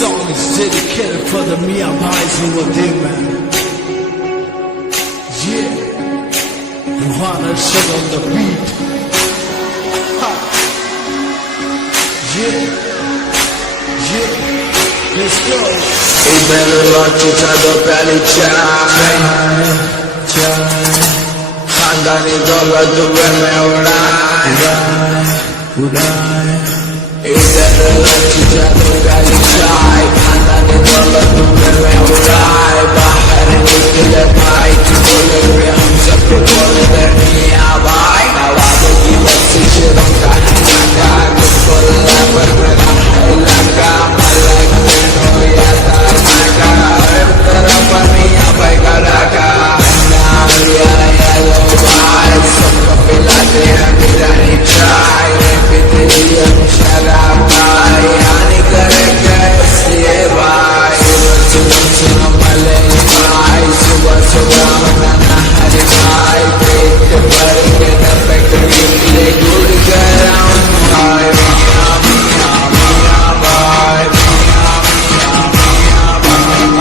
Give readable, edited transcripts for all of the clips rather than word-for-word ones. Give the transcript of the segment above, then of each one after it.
song is dedicated for the Mia boys over there, man. Yeah, you wanna shit on the beat. Ha. Yeah, yeah, let's go. Iberlochica doppia Khandani dola due me urai Iberlochica doppia Khandani dola due me urai Bahar nikle bhai Kole hue hum sabke kole darniya bhai Nawabo ki basi shiron ka naga Kulla par mera laga Malak beno yata naga Har taraf miya bhai galaga Anna ya lo bhai Sabko pilate hain birani chai Pitliyan sharab bhai Hani kare kaisliye bhai Suno male bhai Subah subah mana hari bhai Pet bhar ke dabbe nikle gud garam bhai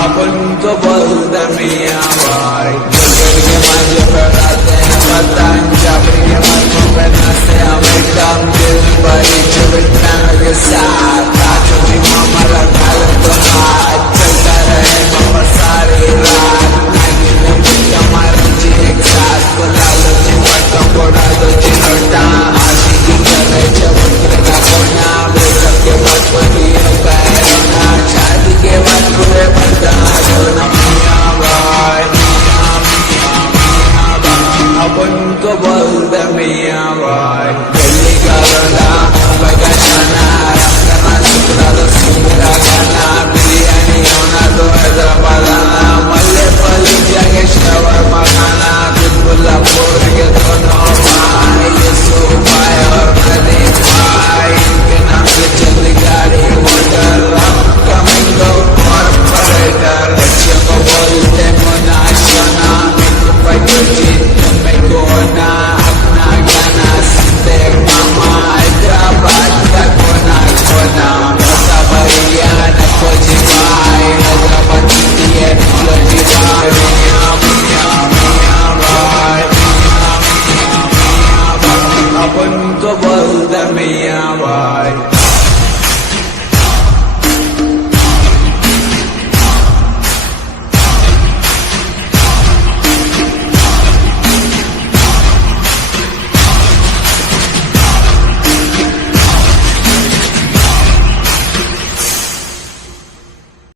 अपन तो बोलते मियाँ भाई जगत के मंजे पर आते हैं पतंग चाबरी के मंजों पे नाचते हमें कम दिल बड़ी चुबटान के साथ काचो जी मामा लगा लो तो हाथ चलता रहे मामा सारी रात नागी में मुझे मारो जी एक साथ को लालो जी पटों को डालो जी लौटा आशी की चले चबूतरे का कोना ब्रेकअप के बाद बनी है पैरोना शादी के बाद पूरे बंदा अपन को बोलते मियाँ भाई दिल्ली का लौंडा मुंबई का शाना रफ्ताना सुधरा तो सुधरा खाना बिरयानी होना तो हैदराबाद आना मल्ले पली जाके शवरमा खाना बिल्कुल फोड़ के दोनों भाई यूसुफ भाई और प्रदीप भाई इनके नाम से चलती गाड़ी मोटर कमिंगो और ऑपरेटर बच्चों को बोलते मुन्ना शाना Megona, apna gana, sinte mama, Hyderabad ka kona kona, Masa Bariya na koji bhai, Hyderabad ki technology bhai.